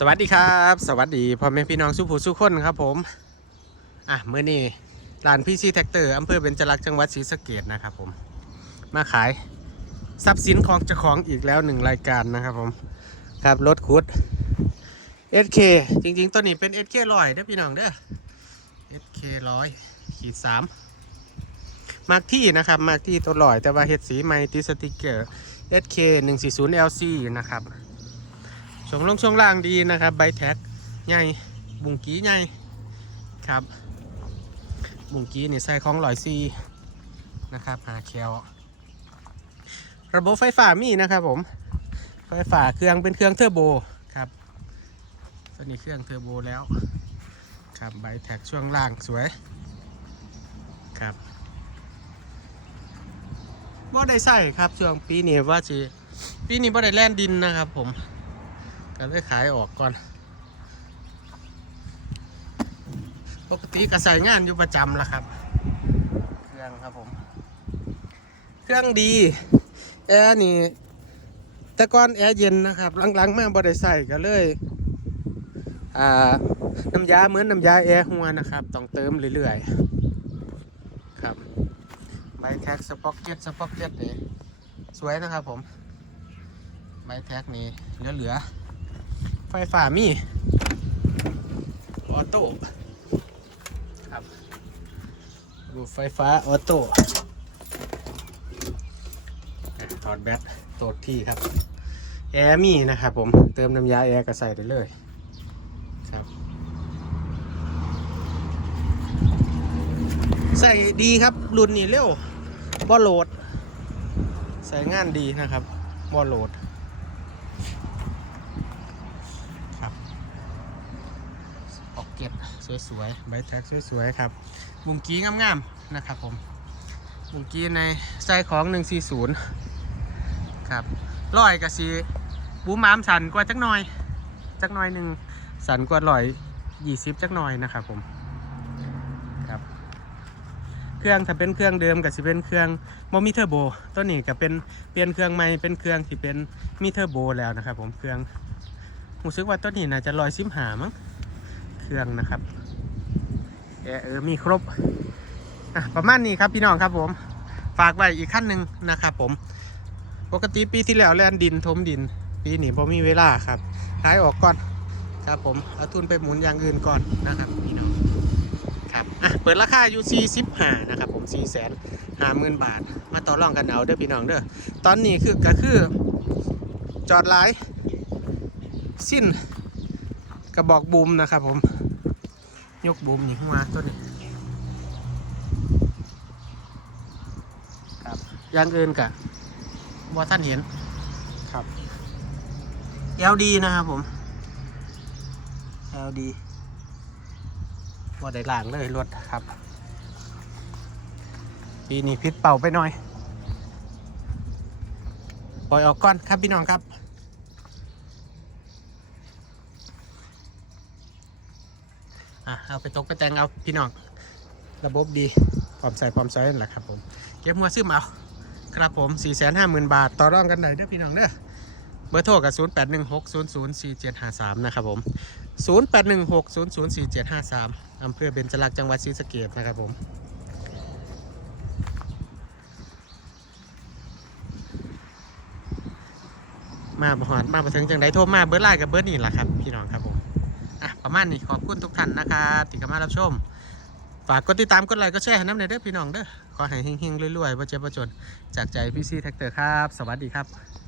สวัสดีครับ สวัสดีพ่อแม่พี่น้องสุภูสุคนครับผมอะมื้อนี้ร้านพี่ซีแท็กเตอร์อำเภอเบญจรักษ์จังหวัดศรีสะเกดนะครับผม มาขายทรัพย์สินของเจ้าของอีกแล้วหนึ่งรายการนะครับผมครับรถคุด SK จริงๆตัวนี้เป็น SK ร้อยเด้อพี่น้องเด้อ SK ร้อยขีดสามมาร์กที่นะครับมาร์กที่ตัวลอยแต่ว่าเห็ดสีใหม่ติสติกเกอร์ SK 140 LC นะครับ ช่วงลงช่วงล่างดีนะครับใบแท็กใหญ่บุงกี้ใหญ่ครับ บุงกี้นี่ใส่ของลอยซีนะครับหาแคลระบบไฟฟ้ามีนะครับผม ไฟฟ้าเครื่องเป็นเครื่องเทอร์โบครับตัวนี้เครื่องเทอร์โบแล้ว ครับใบแท็กช่วงล่างสวย ครับบ่ได้ใส่ครับช่วงปีนี้ว่าจีปีนี้บ่ได้แล่นดินนะครับผม ก็เลยขายออกก่อน ปกติก็ใส่งานอยู่ประจำละครับ เครื่องครับผม เครื่องดี แอร์นี่ แต่ก่อนแอร์เย็นนะครับหลังๆ มาบ่ได้ใส่ก็เลย อ่า น้ำยาเหมือนน้ำยาแอร์หัวนะครับ ต้องเติมเรื่อยๆ ครับใบแท็กสป็อกเก็ตสป็อกเก็ตนี่สวยนะครับผม ใบแท็กนี่เหลือๆ ไฟฟ้ามีออโต้ครับดูไฟฟ้าออโต้อะถอดแบตโตดที่ครับ แอร์มีนะครับผมเติมน้ำยาแอร์ก็ใส่ได้เลยครับใส่ดีครับรุ่นนี้เร็วบอโหลด ใส่งานดีนะครับบอโหลด ออก เก็ตสวยๆ ใบแท็กสวยๆ ครับ บุงกี้งามๆ นะครับผม บุงกี้ในไส้ของ 140 ครับร้อยกับสีบูมามสันกว่าจักหน่อย จักหน่อยหนึ่งสันกว่าร้อยยี่สิบจักหน่อยนะครับผม ครับ เครื่องถ้าเป็นเครื่องเดิมกับสิเป็นเครื่องโมมีเทอร์โบ ตัวนี้ก็เป็นเปลี่ยนเครื่องใหม่เป็นเครื่องที่เป็นมีเทอร์โบแล้วนะครับผม เครื่องรู้สึกว่าตัวนี้น่าจะร้อยสิบหามั้ง เครื่องนะครับแอร์เออมีครบประมาณนี้ครับพี่น้องครับผม ฝากไว้อีกขั้นหนึ่งนะครับผม ปกติปีที่แล้วแล่นดินทมดิน ปีนี้พอมีเวลาครับขายออกก่อนครับผมเอาทุนไปหมุนอย่างอื่นก่อนนะครับพี่น้องครับอะเปิดราคาอยู่45นะครับผม4 5 0 0 0 0 บาท มาต่อรองกันเอาเด้อพี่น้องเด้อตอนนี้คือก็คือจอดไลายสิ้น กระบอกบูมนะครับผม ยกบูมนี่ขึ้นมาตัวนี้ครับอยางอื่นกะบ่ท่านเห็นครับ LD นะครับผม LD บ่ได้ล่างเลยรถครับ ปีนี้พิษเป่าไปหน่อย ปล่อยออกก่อนครับพี่น้องครับ อะเอาไปตกไปแต่งเอาพี่น้อง ระบบดีพร้อมใส่พร้อมใช้นั่นแหละครับผม เก็บหัวซึมเอาครับผม 4 5 0 0 0 0 บาท ต่อรองกันหน่อยเด้อพี่น้องเด้อเบอร์โทรกับ 0 8 1 6 0 0 4 7 5 3 นะครับผม 0 8 1 6 0 0 4 7 5 3อำเภอเบญจรักษ์จังหวัดศรีสะเกษนะครับผมมาบหอดมาประถึงจังไดโทรมาเบอร์ไลน์กับเบอร์นี่แหละครับ พี่น้องครับผม อะประมาณนี้ขอบคุณทุกท่านนะครับที่เข้ามารับชม ฝากกดติดตามกดไลค์กดแชร์ให้น้ำในอเด้อพี่น้องเด้อขอให้เฮงๆรวยๆประเจ็บบ่จน จากใจพี่ซีแท็กเตอร์ครับ สวัสดีครับ